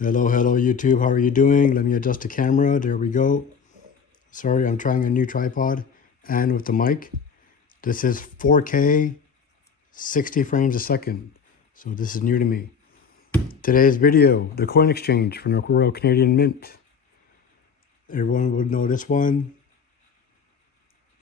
Hello YouTube, how are you doing? Let me adjust the camera, there we go. Sorry, I'm trying a new tripod and with the mic. This is 4K, 60 frames a second. So this is new to me. Today's video, the coin exchange from the Royal Canadian Mint. Everyone would know this one.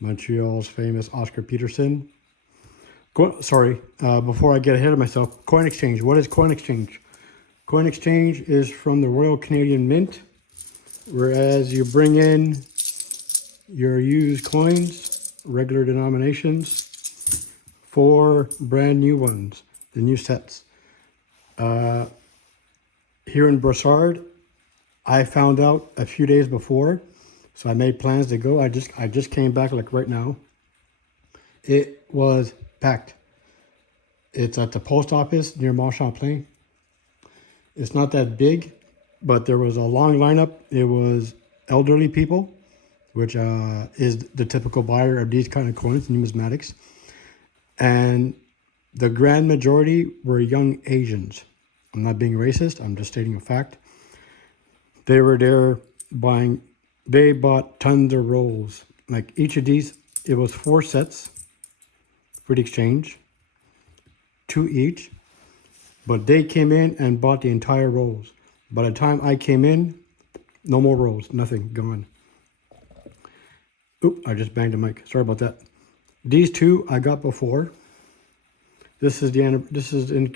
Montreal's famous Oscar Peterson. Before I get ahead of myself, coin exchange. What is coin exchange? Coin exchange is from the Royal Canadian Mint, whereas you bring in your used coins, regular denominations, for brand new ones, the new sets. Here in Brossard, I found out a few days before, so I made plans to go. I just came back like right now. It was packed. It's at the post office near Mont Champlain. It's not that big, but there was a long lineup. It was elderly people, which is the typical buyer of these kind of coins, numismatics. And the grand majority were young Asians. I'm not being racist, I'm just stating a fact. They were there buying, they bought tons of rolls. Like each of these, it was 4 sets for the exchange, 2 each. But they came in and bought the entire rolls. By the time I came in, no more rolls, nothing, gone. Oop, I just banged the mic. Sorry about that. These 2 I got before. This is in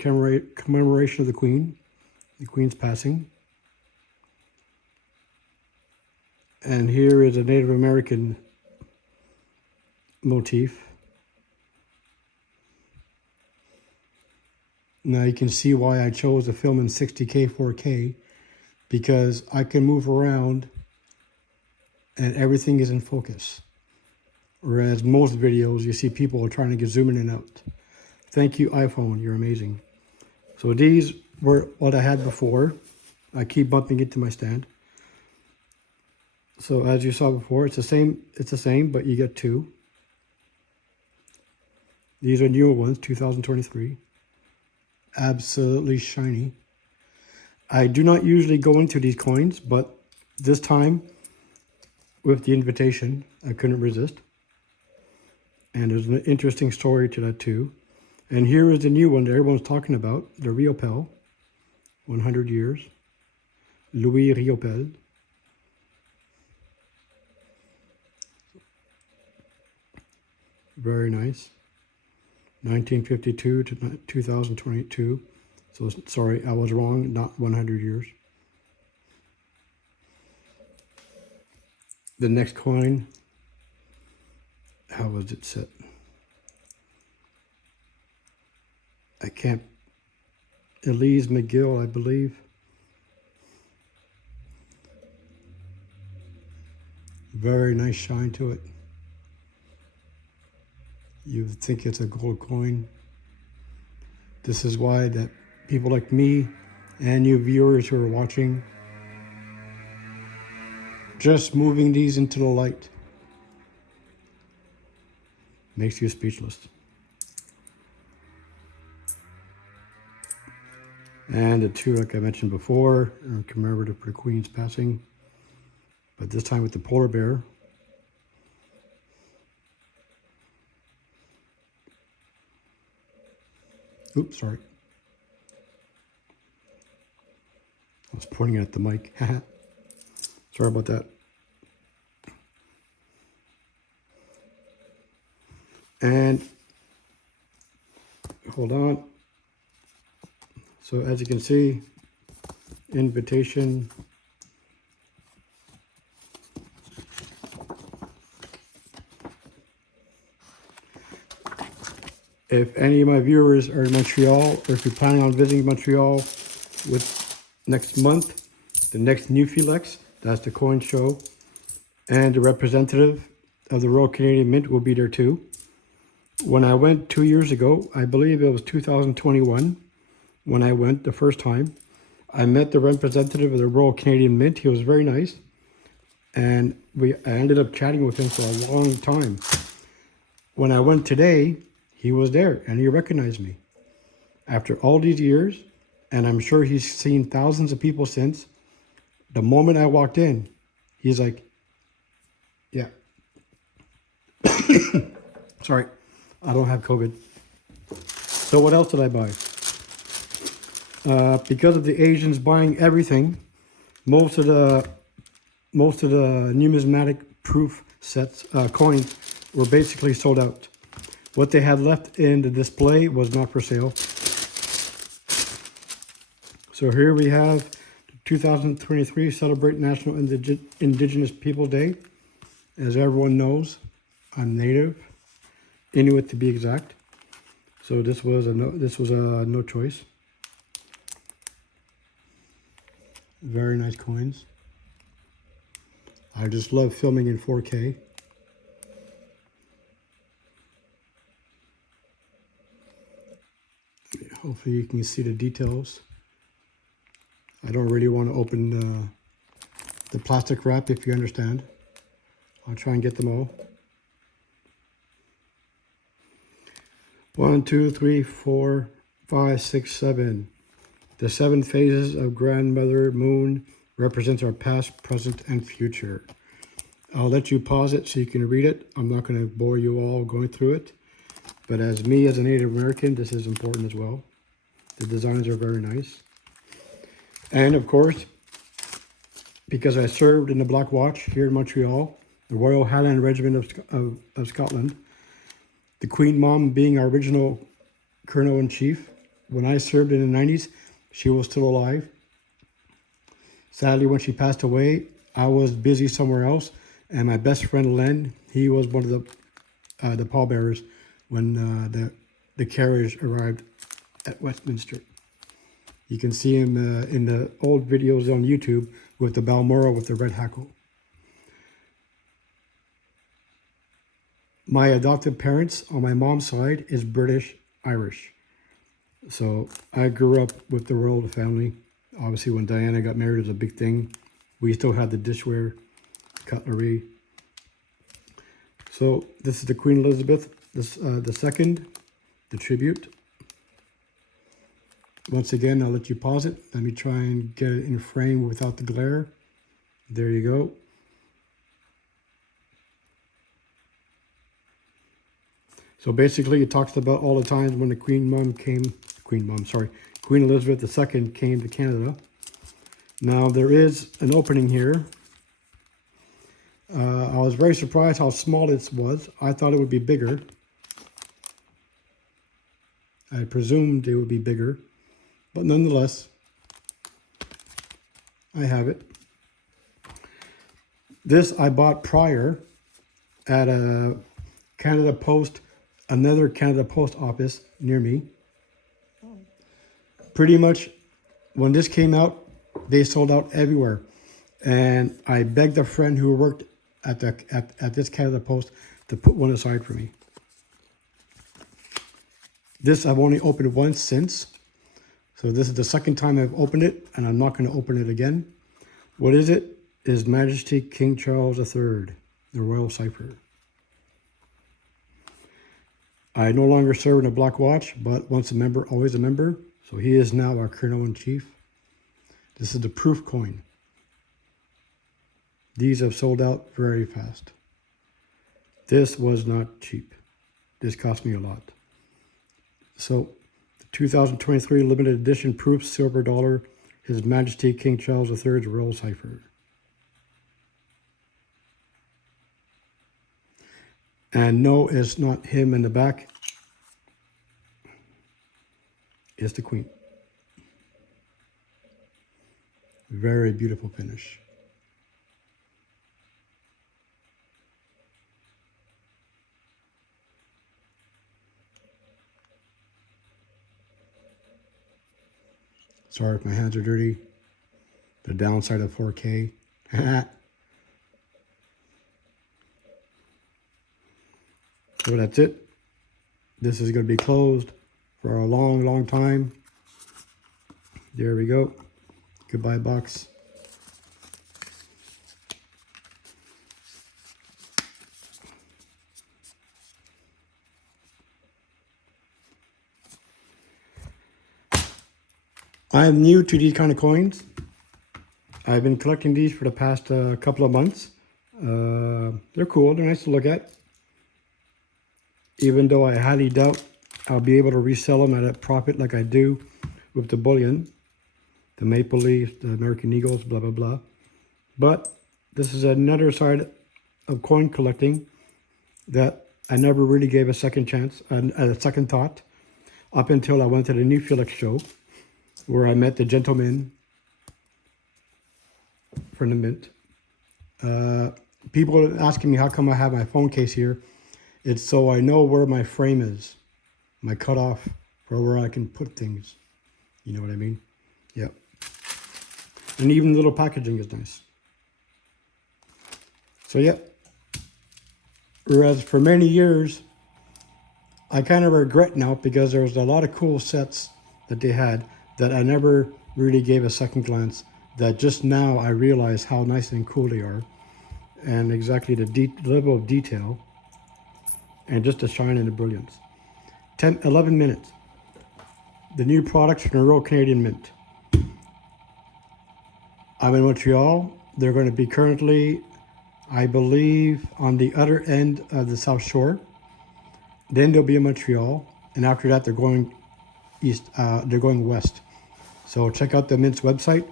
commemoration of the Queen's passing. And here is a Native American motif. Now you can see why I chose to film in 60K 4K, because I can move around and everything is in focus. Whereas most videos you see people are trying to get zoom in and out. Thank you iPhone, you're amazing. So these were what I had before. I keep bumping it to my stand. So as you saw before, it's the same, but you get 2. These are newer ones, 2023. Absolutely shiny. I do not usually go into these coins, but this time with the invitation, I couldn't resist. And there's an interesting story to that too. And here is the new one that everyone's talking about, the Riopel, 100 years, Louis Riopel. Very nice. 1952 to 2022. So sorry, I was wrong, not 100 years. The next coin, how was it set? I can't, Elise McGill, I believe. Very nice shine to it. You think it's a gold coin. This is why that people like me and you viewers who are watching, just moving these into the light makes you speechless. And the 2, like I mentioned before, are commemorative for the Queen's passing, but this time with the polar bear. Oops, sorry. I was pointing at the mic. Sorry about that. And hold on. So as you can see, invitation. If any of my viewers are in Montreal, or if you're planning on visiting Montreal with next month, the next Nuphilex, that's the coin show, and the representative of the Royal Canadian Mint will be there too. When I went 2 years ago, I believe it was 2021, when I went the first time, I met the representative of the Royal Canadian Mint. He was very nice, and I ended up chatting with him for a long time. When I went today, he was there and he recognized me. After all these years, And I'm sure he's seen thousands of people since. The moment I walked in, he's like, yeah, sorry, I don't have COVID. So what else did I buy? Because of the Asians buying everything, most of the numismatic proof sets, coins, were basically sold out. What they had left in the display was not for sale. So here we have 2023 Celebrate National Indigenous Peoples Day. As everyone knows, I'm Native, Inuit to be exact. So this was a no choice. Very nice coins. I just love filming in 4K. Hopefully you can see the details. I don't really want to open the plastic wrap, if you understand. I'll try and get them all. 1, 2, 3, 4, 5, 6, 7. The 7 phases of Grandmother Moon represents our past, present, and future. I'll let you pause it so you can read it. I'm not going to bore you all going through it. But as me, as a Native American, this is important as well. The designs are very nice. And of course, because I served in the Black Watch here in Montreal, the Royal Highland Regiment of Scotland, the Queen Mom being our original Colonel-in-Chief. When I served in the 90s, she was still alive. Sadly, when she passed away, I was busy somewhere else, and my best friend Len, he was one of the pallbearers when the carriage arrived at Westminster. You can see him in the old videos on YouTube with the Balmoral with the red hackle. My adopted parents on my mom's side is British Irish. So I grew up with the royal family. Obviously, when Diana got married, it was a big thing. We still had the dishware, cutlery. So this is the Queen Elizabeth the second, the tribute. Once again, I'll let you pause it. Let me try and get it in frame without the glare. There you go. So basically, it talks about all the times when the Queen Elizabeth II came to Canada. Now, there is an opening here. I was very surprised how small it was. I thought it would be bigger. I presumed it would be bigger. But nonetheless, I have it. This I bought prior at a Canada Post, another Canada Post office near me. Pretty much when this came out, they sold out everywhere. And I begged a friend who worked at this Canada Post to put one aside for me. This I've only opened once since. So this is the second time I've opened it, and I'm not going to open it again. What is it? His Majesty King Charles III, the Royal Cipher. I no longer serve in a Black Watch, but once a member, always a member. So he is now our Colonel-in-Chief. This is the proof coin. These have sold out very fast. This was not cheap. This cost me a lot. So, the 2023 limited edition proof silver dollar, His Majesty King Charles III's Royal Cipher. And no, it's not him in the back. It's the Queen. Very beautiful finish. Sorry if my hands are dirty. The downside of 4K. So that's it. This is going to be closed for a long, long time. There we go. Goodbye, box. I'm new to these kind of coins. I've been collecting these for the past couple of months. They're cool. They're nice to look at. Even though I highly doubt I'll be able to resell them at a profit like I do with the bullion, the Maple Leafs, the American Eagles, blah, blah, blah. But this is another side of coin collecting that I never really gave a second chance, a second thought, up until I went to the Nuphilex show, where I met the gentleman from the mint. People are asking me how come I have my phone case here. It's so I know where my frame is, my cutoff for where I can put things. You know what I mean? Yep. And even the little packaging is nice. So yeah. Whereas for many years, I kind of regret now because there was a lot of cool sets that they had that I never really gave a second glance, that just now I realize how nice and cool they are and exactly the level of detail and just the shine and the brilliance. 11 minutes. The new products from the Royal Canadian Mint. I'm in Montreal. They're going to be currently, I believe, on the other end of the South Shore. Then they'll be in Montreal, and after that they're going east. They're going west. So check out the Mint's website.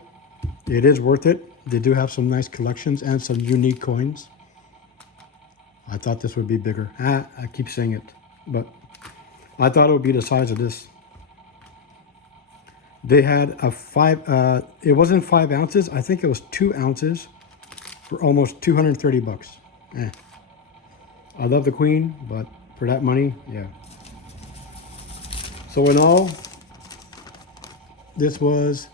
It is worth it. They do have some nice collections and some unique coins. I thought this would be bigger. I keep saying it, but I thought it would be the size of this. They had a it wasn't 5 ounces. I think it was 2 ounces for almost 230 bucks. I love the Queen, but for that money, yeah. So in all, this was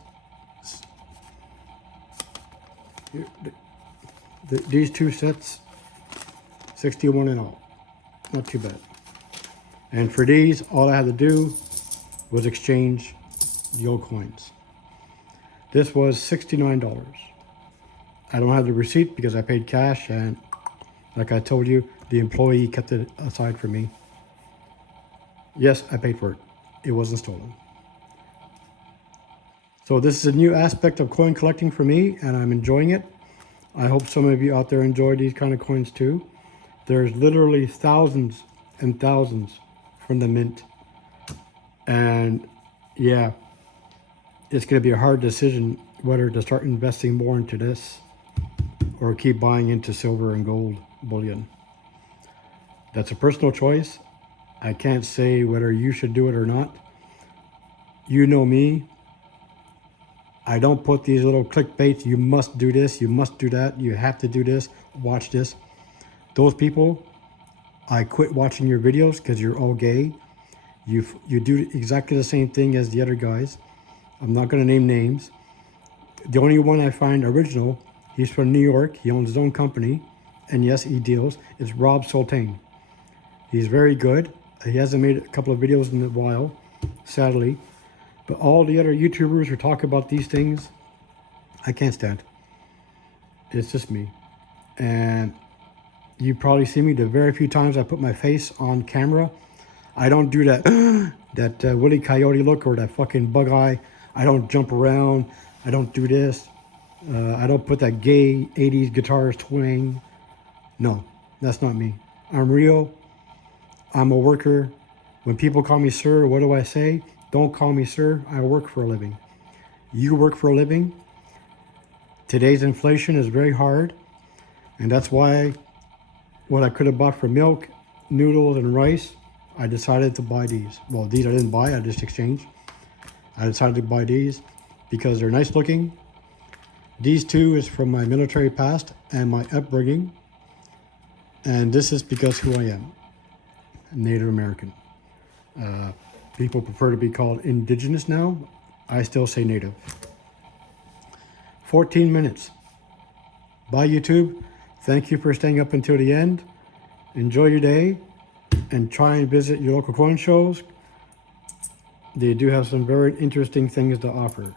these two sets, 61 in all. Not too bad. And for these, all I had to do was exchange the old coins. This was $69. I don't have the receipt because I paid cash, and like I told you, the employee kept it aside for me. Yes, I paid for it. It wasn't stolen. So this is a new aspect of coin collecting for me, and I'm enjoying it. I hope some of you out there enjoy these kind of coins too. There's literally thousands and thousands from the mint. And yeah, it's going to be a hard decision whether to start investing more into this or keep buying into silver and gold bullion. That's a personal choice. I can't say whether you should do it or not. You know me. I don't put these little clickbaits, you must do this, you must do that, you have to do this, watch this. Those people, I quit watching your videos because you're all gay. You do exactly the same thing as the other guys. I'm not going to name names. The only one I find original, he's from New York, he owns his own company, and yes, he deals, it's Rob Sultane. He's very good. He hasn't made a couple of videos in a while, sadly. But all the other YouTubers who talk about these things, I can't stand. It's just me. And you probably see me the very few times I put my face on camera. I don't do that that Willy Coyote look or that fucking bug eye. I don't jump around. I don't do this. I don't put that gay 80s guitarist twang. No, that's not me. I'm real. I'm a worker. When people call me sir, what do I say? Don't call me sir, I work for a living. You work for a living. Today's inflation is very hard, and that's why what I could have bought for milk, noodles, and rice, I decided to buy these. Well, these I didn't buy, I just exchanged. I decided to buy these because they're nice looking. These two is from my military past and my upbringing, and this is because who I am, Native American. People prefer to be called indigenous now. I still say native. 14 minutes. Bye, YouTube. Thank you for staying up until the end. Enjoy your day and try and visit your local coin shows. They do have some very interesting things to offer.